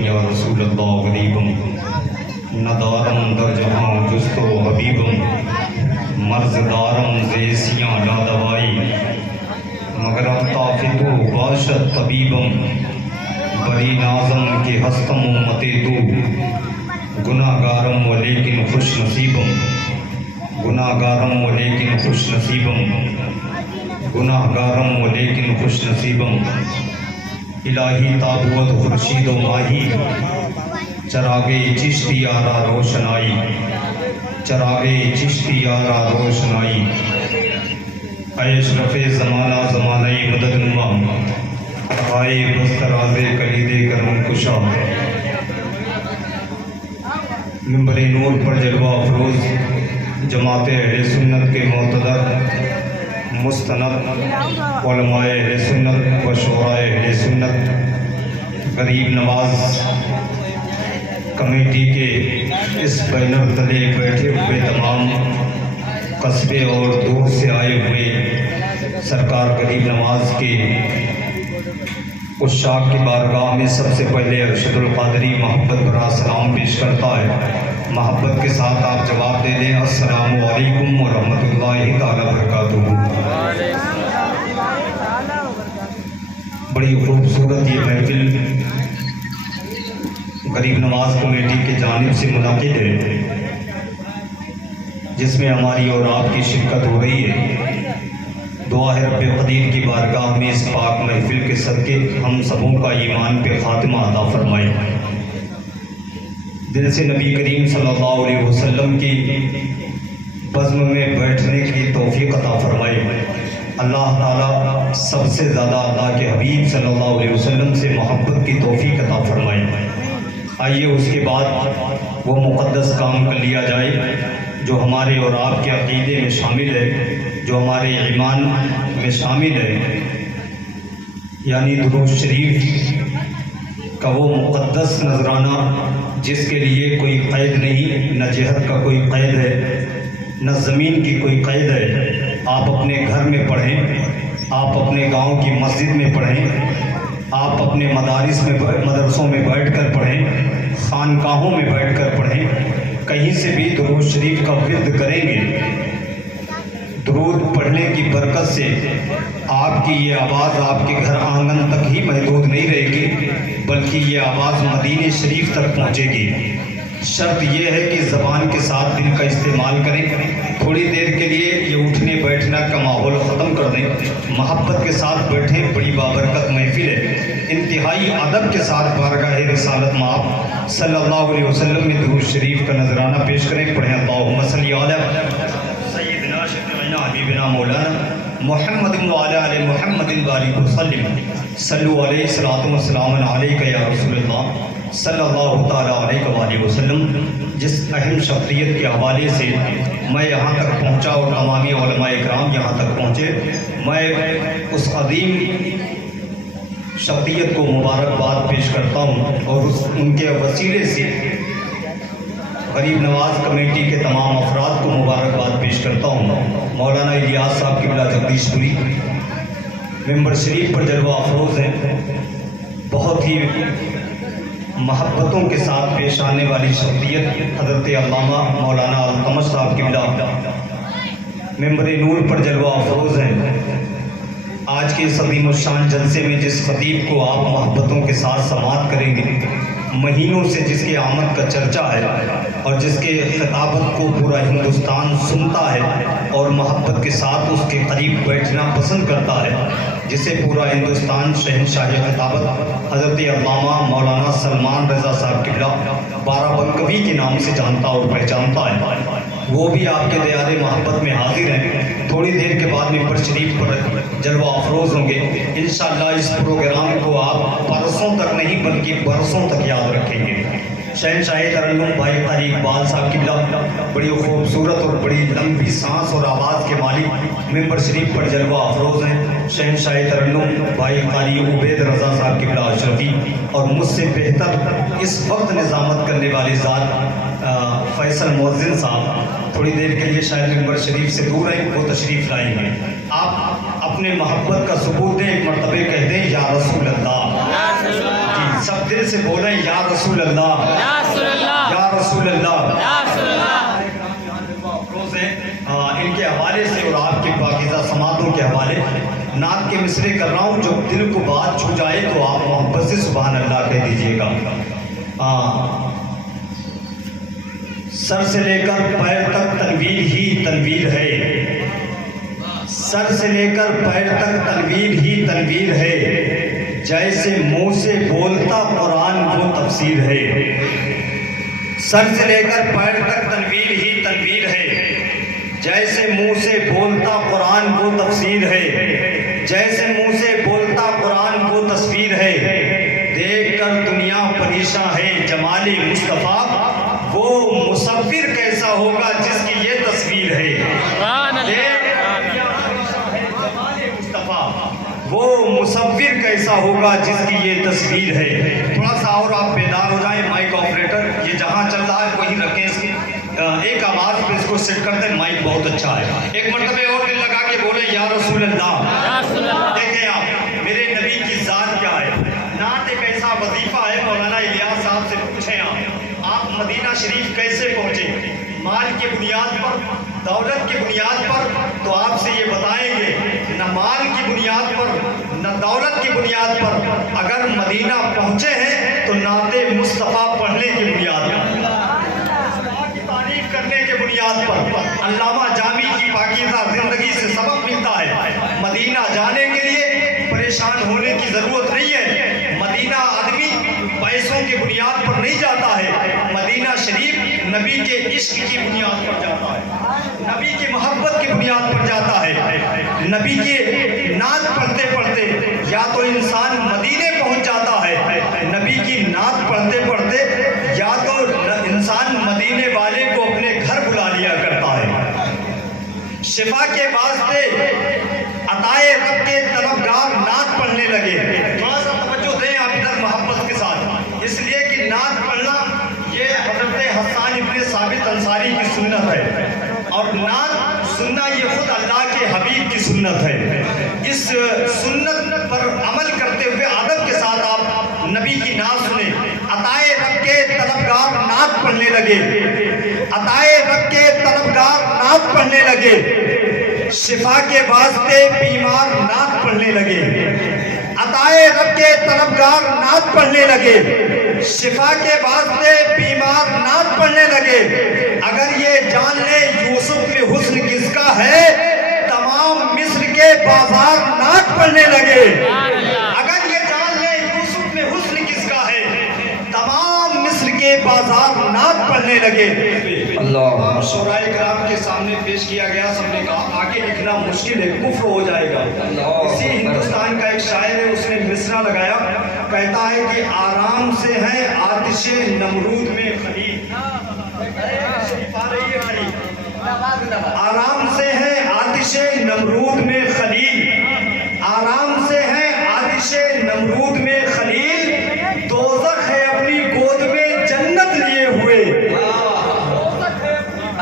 یا رسول اللہ غریبم ندارم در جہاں جست و حبیبم مرض دارم زیسیاں لا دوائی مگر طافت و باشد طبیبم بری نازم کے ہستم امت تو گناہ گارم و لیکن خوش نصیبم گناہ گارم و لیکن خوش نصیبم گناہ گارم و لیکن خوش نصیبم الہی تابوت خورشید و ماہی چراغے چشتی آرا روشنائی چراغے چشتی آرا روشنائی اے اشرف زمانہ زمانہ مدد نما آئے بستراز کلید کرم کشا منبر نور پر جلوہ افروز جماعت اہل سنت کے معتدر مستند علماء اہل سنت و شعراء اہل سنت غریب نواز کمیٹی کے اس بینر تلے بیٹھے ہوئے تمام قصبے اور دور سے آئے ہوئے سرکار غریب نواز کے عشاق کی بارگاہ میں سب سے پہلے ارشد القادری محبت برا سلام پیش کرتا ہے۔ محبت کے ساتھ آپ جواب دے دیں السلام علیکم ورحمۃ اللہ تعالی وبرکاتہ۔ بڑی خوبصورت یہ محفل غریب نواز کمیٹی کی جانب سے منعقد ہے، جس میں ہماری اور آپ کی شرکت ہو رہی ہے۔ دعا ہے رب قدیر کی بارگاہ میں اس پاک محفل کے صدقے ہم سبوں کا ایمان پہ خاتمہ عطا فرمائے، دل سے نبی کریم صلی اللہ علیہ وسلم کی بزم میں بیٹھنے کی توفیق عطا فرمائے۔ اللہ تعالیٰ سب سے زیادہ اللہ کے حبیب صلی اللہ علیہ وسلم سے محبت کی توفیق عطا فرمائے۔ آئیے اس کے بعد وہ مقدس کام کر لیا جائے جو ہمارے اور آپ کے عقیدے میں شامل ہے، جو ہمارے ایمان میں شامل ہے، یعنی درود شریف کا وہ مقدس نذرانہ جس کے لیے کوئی قید نہیں، نہ جہت کا کوئی قید ہے، نہ زمین کی کوئی قید ہے۔ آپ اپنے گھر میں پڑھیں، آپ اپنے گاؤں کی مسجد میں پڑھیں، آپ اپنے مدرسوں میں بیٹھ کر پڑھیں، خانقاہوں میں بیٹھ کر پڑھیں، کہیں سے بھی درود شریف کا ورد کریں گے، درود پڑھنے کی برکت سے آپ کی یہ آواز آپ کے گھر آنگن تک ہی محدود نہیں رہے گی، بلکہ یہ آواز مدینہ شریف تک پہنچے گی۔ شرط یہ ہے کہ زبان کے ساتھ دل کا استعمال کریں، تھوڑی دیر کے لیے یہ اٹھنے بیٹھنا کا ماحول ختم کر دیں، محبت کے ساتھ بیٹھیں، بڑی بابرکت محفل ہے۔ انتہائی ادب کے ساتھ بارگاہ رسالت مآب صلی اللہ علیہ وسلم میں درود شریف کا نذرانہ پیش کریں۔ پڑھیں اللہم صلی علی سیدنا شفیعنا حبیبنا مولانا محمد وعلی آل محمد بارک وسلم صلو علیہ الصلوۃ والسلام علیک یا رسول اللہ صلی اللہ تعالیٰ علیہ وآلہ وسلم۔ جس اہم شخصیت کے حوالے سے میں یہاں تک پہنچا اور تمامی علماء اکرام یہاں تک پہنچے، میں اس عظیم شخصیت کو مبارکباد پیش کرتا ہوں اور ان کے وسیلے سے غریب نواز کمیٹی کے تمام افراد کو مبارکباد پیش کرتا ہوں۔ مولانا الیاس صاحب قبلہ جگدیش پوری ممبر شریف پر جلوہ افروز ہیں، بہت ہی محبتوں کے ساتھ پیش آنے والی شخصیت حضرت علامہ مولانا التمش صاحب قبلہ ممبر نور پر جلوہ افروز ہیں۔ آج کے اس عظیم الشان جلسے میں جس خطیب کو آپ محبتوں کے ساتھ سماعت کریں گے، مہینوں سے جس کے آمد کا چرچا ہے اور جس کے خطابت کو پورا ہندوستان سنتا ہے اور محبت کے ساتھ اس کے قریب بیٹھنا پسند کرتا ہے، جسے پورا ہندوستان شہنشاہ خطابت حضرت علامہ مولانا سلمان رضا صاحب قبلہ بارہ بنکوی کے نام سے جانتا اور پہچانتا ہے، وہ بھی آپ کے دیار محبت میں حاضر ہیں۔ تھوڑی دیر کے بعد ممبر شریف پر جلوہ افروز ہوں گے۔ انشاءاللہ اس پروگرام کو آپ پرسوں تک نہیں بلکہ برسوں تک یاد رکھیں گے۔ شہنشاہ ترنم بھائی قاری اقبال صاحب قبلہ بڑی خوبصورت اور بڑی لمبی سانس اور آواز کے مالک ممبر شریف پر جلوہ افروز ہیں۔ شہنشاہ ترنم بھائی قاری عبید رضا صاحب قبلہ اشرفی اور مجھ سے بہتر اس وقت نظامت کرنے والی ذات فیصل مؤذن صاحب تھوڑی دیر کے لیے شاید ممبر شریف سے دور ہیں، وہ تشریف لائیں گے۔ آپ اپنے محبت کا ثبوت دیں، ایک مرتبہ کہہ دیں یا رسول اللہ، सब दिल से बोलें या रसूल अल्लाह, या रसूल अल्लाह, या रसूल अल्लाह। या रसूल अल्लाह। अफरोज है इनके हवाले से और आपके पाकीज़ा समातों के हवाले नात के मिसरे कर रहा हूँ। जो दिल को बात छू जाए तो आप मोहब्बत से सुभान अल्लाह कह दीजिएगा। सर से लेकर पैर तक तनवीर ही तनवीर है, सर से लेकर पैर तक तनवीर ही तनवीर है, जैसे मुंह से बोलता कुरान वो तफसीर है। सर से लेकर पैर तक तनवीर ही तनवीर है, जैसे मुंह से बोलता कुरान वो तफसीर है, जैसे मुंह से बोलता कुरान वो तस्वीर है। देख कर दुनिया परेशान है जमाली मुस्तफ़ा, वो मुसव्विर कैसा होगा जिसकी ये तस्वीर है। वो मुसव्विर कैसा होगा जिसकी ये तस्वीर है। थोड़ा सा और आप बेदार हो जाएं, माइक ऑपरेटर ये जहाँ चल रहा है वहीं रखें, इसकी एक आवाज पे इसको सेट कर दें, माइक बहुत अच्छा है। एक मरतबे और दिल लगा के बोले या रसूल अल्लाह। देखें आप मेरे नबी की जात क्या है। नात एक ऐसा वजीफा है, मौलाना इलियास साहब से पूछें आप मदीना शरीफ कैसे पहुंचे? माल की बुनियाद पर, दौलत की बुनियाद पर, तो आपसे ये बताएंगे न माल की बुनियाद पर न दौलत की बुनियाद पर, अगर मदीना पहुंचे हैं तो नाते मुस्तफ़ा पढ़ने की बुनियाद पर, की तारीफ करने के बुनियाद पर। अल्लामा जामी की पाकीज़ा जिंदगी से सबक मिलता है। मदीना जाने के लिए परेशान होने की जरूरत नहीं है। मदीना आदमी पैसों की बुनियाद पर नहीं जाता है, मदीना शरीफ नबी के इश्क की बुनियाद पर जाता है, नबी की मोहब्बत की बुनियाद पर जाता है। नबी के नात पढ़ते पढ़ते या तो इंसान मदीने पहुंच जाता है, नबी की नात पढ़ते पढ़ते या तो इंसान मदीने वाले को अपने घर बुला लिया करता है। शिफा के वास्ते अताए रब के तलबगार नात पढ़ने लगे। थोड़ा सा तवज्जो दें आप इधर मोहब्बत के साथ, इसलिए कि नात पढ़ना ये हज़रत हसन इब्ने साबित अंसारी की सुन्नत है, और नात सुनना ये खुद अल्लाह के हबीब की सुन्नत है। इस सुन्नत पर अमल करते हुए अदब के साथ आप नबी की नात सुने। अताए रब के तलबगार नात पढ़ने लगे, अताए रब के तलबगार नात पढ़ने लगे, शिफा के वास्ते बीमार नात पढ़ने लगे। अताए रब के तलबगार नात पढ़ने लगे, शिफा के वास्ते बीमार नात पढ़ने लगे। अगर ये जान ले यूसुफ में हुस्न किसका है, तमाम मिस्र के बाजार नात पढ़ने लगे। अगर ये जान ले यूसुफ में हुस्न किसका है, तमाम मिस्र के बाजार नात पढ़ने लगे। अल्लाह शोराए किराम के सामने पेश किया गया, सबने कहा आगे लिखना मुश्किल है, कुफ्र हो जाएगा। इसी हिंदुस्तान का एक शायर है, उसने मिसरा लगाया, कहता है कि आराम से है आतिशे नमरूद में खलील, आराम से है आतिशे नमरूद में खलील, आराम से है आतिशे नमरूद में खलील, दोज़ख है अपनी गोद में जन्नत लिए हुए।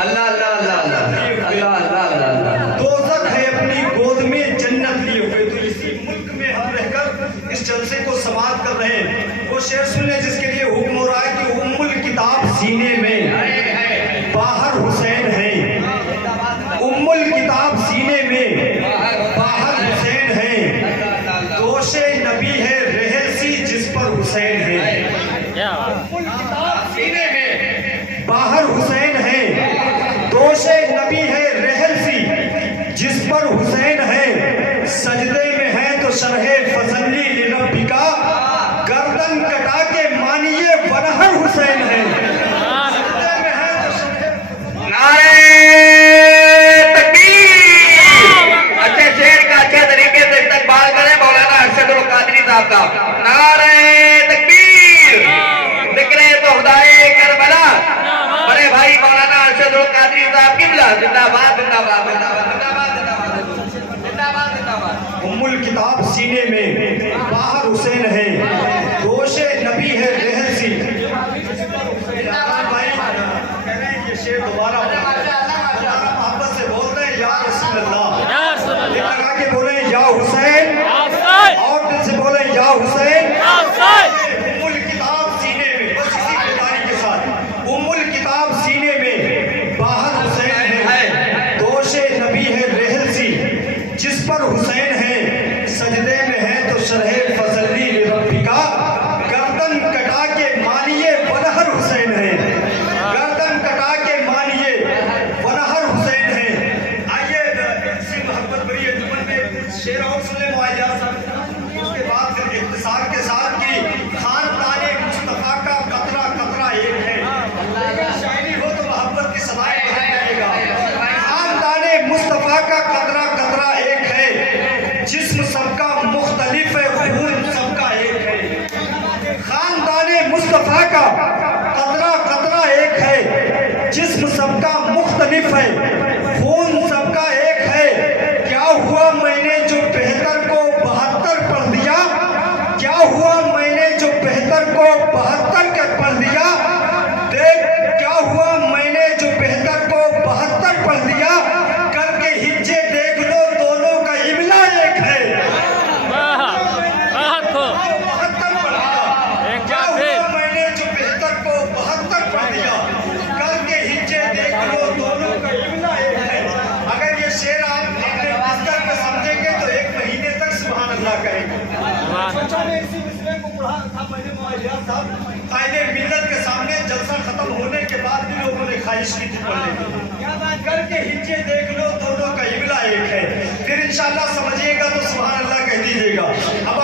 अल्लाह अल्लाह अल्लाह अल्लाह अल्लाह अल्लाह, दोज़ख है अपनी गोद में जन्नत लिए हुए। तो इसी मुल्क में हम रहकर इस जलसे को समाप्त कर रहे हैं। वो शेर सुन ले जिसके लिए हुक्म हो रहा है कि उम्मुल किताब सीने में बाहर हुसैन है, उम्मुल किताब सीने में बाहर हुसैन है, दोषे नबी है रहसी जिस पर हुसैन है। उम्मुल किताब सीने में बाहर हुसैन है, दोषे नबी है रहसी जिस पर हुसैन है। सजदे में है तो शरहे फजली लिरब्बी का, गर्दन कटा के मानिए वनहर हुसैन है। सजदे में है तो शरहे नारे तकबीर। अच्छे शेर का अच्छे तरीके से इस्तकबाल करें मौलाना अरशदुल कादरी साहब का। नारे तकबीर, जिक्रे तो खुदाए करबला, बड़े भाई मौलाना अरशदुल कादरी साहब किबला जिंदाबाद जिंदाबाद जिंदाबाद जिंदाबाद जिंदाबाद। उम्मुल किताब सीने में बाहर हुसैन है, दोषे नबी है रहसी। भाई कह रहे हैं ये शेर दोबारा मोहब्बत से बोलते हैं या रसूल अल्लाह, लगा के बोले या हुसैन, और दिल से बोले या हुसैन। मुख्तलिफ है, खून सबका एक है। क्या हुआ मैंने जो बेहतर को 72 पढ़ दिया, क्या हुआ मैंने जो बेहतर को 72 के पढ़ दिया, देख क्या हुआ मैंने जो बेहतर को 72 पढ़ दिया, करके हिज्जे देख लो दोनों का इमला एक है। क्या हुआ मैंने जो बेहतर को 72 पढ़ दिया, करके हिज्जे देख लो दोनों का इमला एक है। अगर ये शेर आप अपने बिस्तर पे समझेंगे तो 1 महीने तक सुभान अल्लाह करेंगे। कायदे मिल्लत के सामने जलसा खत्म होने के बाद भी लोगों ने ख्वाहिश की थी पढ़ने की, करके हिज्जे देख लो दोनों का इमला एक है। फिर इंशाअल्लाह समझिएगा तो सुभान अल्लाह कह दीजिएगा। अब